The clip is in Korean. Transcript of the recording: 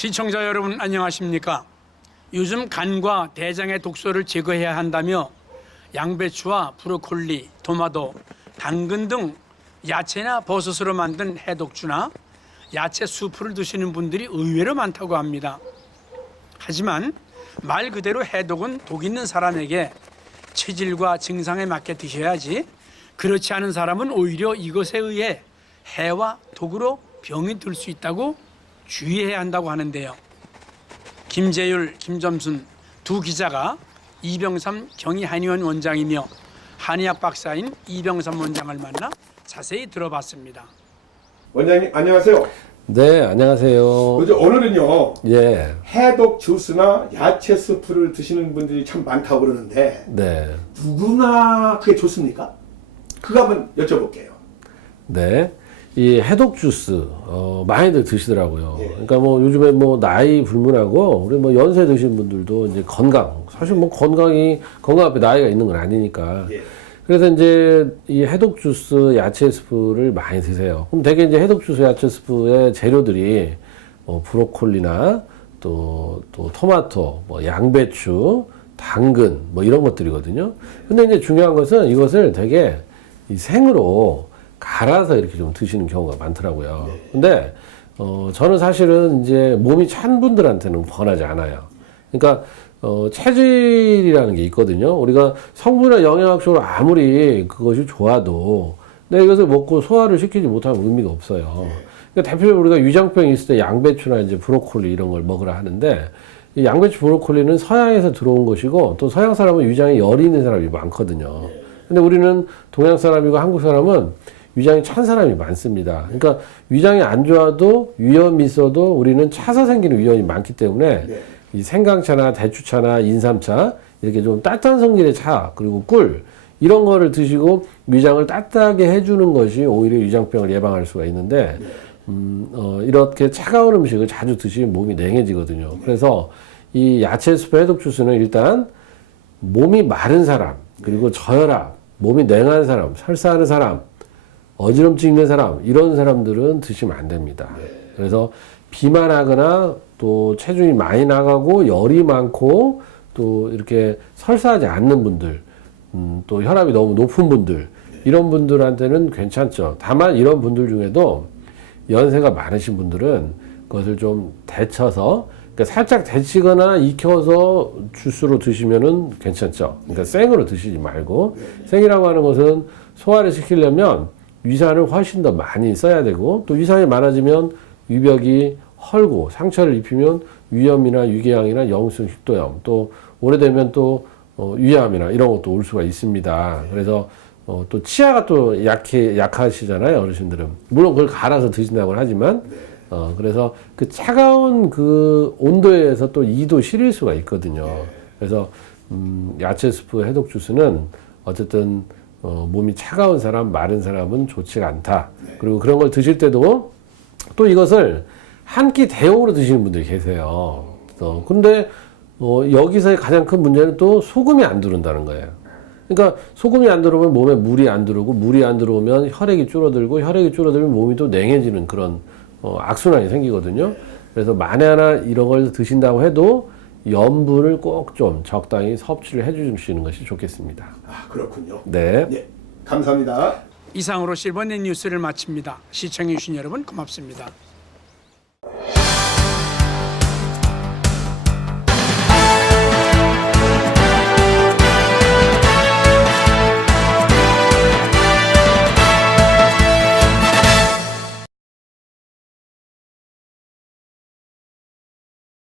시청자 여러분 안녕하십니까? 요즘 간과 대장의 독소를 제거해야 한다며 양배추와 브로콜리, 토마토, 당근 등 야채나 버섯으로 만든 해독주나 야채 수프를 드시는 분들이 의외로 많다고 합니다. 하지만 말 그대로 해독은 독 있는 사람에게 체질과 증상에 맞게 드셔야지 그렇지 않은 사람은 오히려 이것에 의해 해와 독으로 병이 들 수 있다고 주의해야 한다고 하는데요. 김재율, 김점순 두 기자가 이병삼 경희한의원 원장이며 한의학 박사인 이병삼 원장을 만나 자세히 들어봤습니다. 원장님 안녕하세요. 네, 안녕하세요. 어제 오늘은요 예, 해독 주스나 야채 스프를 드시는 분들이 참 많다고 그러는데 네, 누구나 그게 좋습니까? 그거 한번 여쭤볼게요. 네. 이 해독 주스, 어, 많이들 드시더라고요. 예. 그러니까 뭐 요즘에 뭐 나이 불문하고, 우리 뭐 연세 드신 분들도 이제 건강, 사실 뭐 건강이, 건강 앞에 나이가 있는 건 아니니까. 예. 그래서 이제 이 해독 주스, 야채 스프를 많이 드세요. 그럼 되게 이제 해독 주스, 야채 스프의 재료들이 뭐 브로콜리나 또, 또 토마토, 뭐 양배추, 당근, 뭐 이런 것들이거든요. 근데 이제 중요한 것은 이것을 되게 이 생으로 갈아서 이렇게 좀 드시는 경우가 많더라고요. 근데 어, 저는 사실은 이제 몸이 찬 분들한테는 권하지 않아요. 그러니까 어, 체질이라는 게 있거든요. 우리가 성분이나 영양학적으로 아무리 그것이 좋아도 내가 이것을 먹고 소화를 시키지 못하면 의미가 없어요. 그러니까 대표적으로 우리가 위장병이 있을 때 양배추나 이제 브로콜리 이런 걸 먹으라 하는데 이 양배추 브로콜리는 서양에서 들어온 것이고 또 서양 사람은 위장에 열이 있는 사람이 많거든요. 근데 우리는 동양 사람이고 한국 사람은 위장이 찬 사람이 많습니다. 그러니까 위장이 안 좋아도 위염이 있어도 우리는 차서 생기는 위염이 많기 때문에 네. 이 생강차나 대추차나 인삼차 이렇게 좀 따뜻한 성질의 차 그리고 꿀 이런 거를 드시고 위장을 따뜻하게 해주는 것이 오히려 위장병을 예방할 수가 있는데 음, 어, 이렇게 차가운 음식을 자주 드시면 몸이 냉해지거든요. 그래서 이 야채 스프 해독 주스는 일단 몸이 마른 사람 그리고 저혈압 몸이 냉한 사람 설사하는 사람 어지럼증 있는 사람 이런 사람들은 드시면 안 됩니다. 그래서 비만하거나 또 체중이 많이 나가고 열이 많고 또 이렇게 설사하지 않는 분들 음, 또 혈압이 너무 높은 분들 이런 분들한테는 괜찮죠. 다만 이런 분들 중에도 연세가 많으신 분들은 그것을 좀 데쳐서 그러니까 살짝 데치거나 익혀서 주스로 드시면은 괜찮죠. 그러니까 생으로 드시지 말고 생이라고 하는 것은 소화를 시키려면 위산을 훨씬 더 많이 써야 되고 또 위산이 많아지면 위벽이 헐고 상처를 입히면 위염이나 위궤양이나 영수증 식도염 또 오래되면 또 어, 위암이나 이런 것도 올 수가 있습니다. 그래서 어, 또 치아가 또 약해 약하시잖아요 어르신들은 물론 그걸 갈아서 드신다고는 하지만 어, 그래서 그 차가운 그 온도에서 또 2도 실릴 수가 있거든요. 그래서 음, 야채 스프 해독 주스는 어쨌든 어, 몸이 차가운 사람, 마른 사람은 좋지가 않다. 그리고 그런 걸 드실 때도 또 이것을 한 끼 대용으로 드시는 분들이 계세요. 어, 근데 어, 여기서의 가장 큰 문제는 또 소금이 안 들어온다는 거예요. 그러니까 소금이 안 들어오면 몸에 물이 안 들어오고 물이 안 들어오면 혈액이 줄어들고 혈액이 줄어들면 몸이 또 냉해지는 그런 어, 악순환이 생기거든요. 그래서 만에 하나 이런 걸 드신다고 해도 염분을 꼭 좀 적당히 섭취를 해주시는 것이 좋겠습니다. 아 그렇군요. 네. 네 감사합니다. 이상으로 실버넷 뉴스를 마칩니다. 시청해주신 여러분 고맙습니다.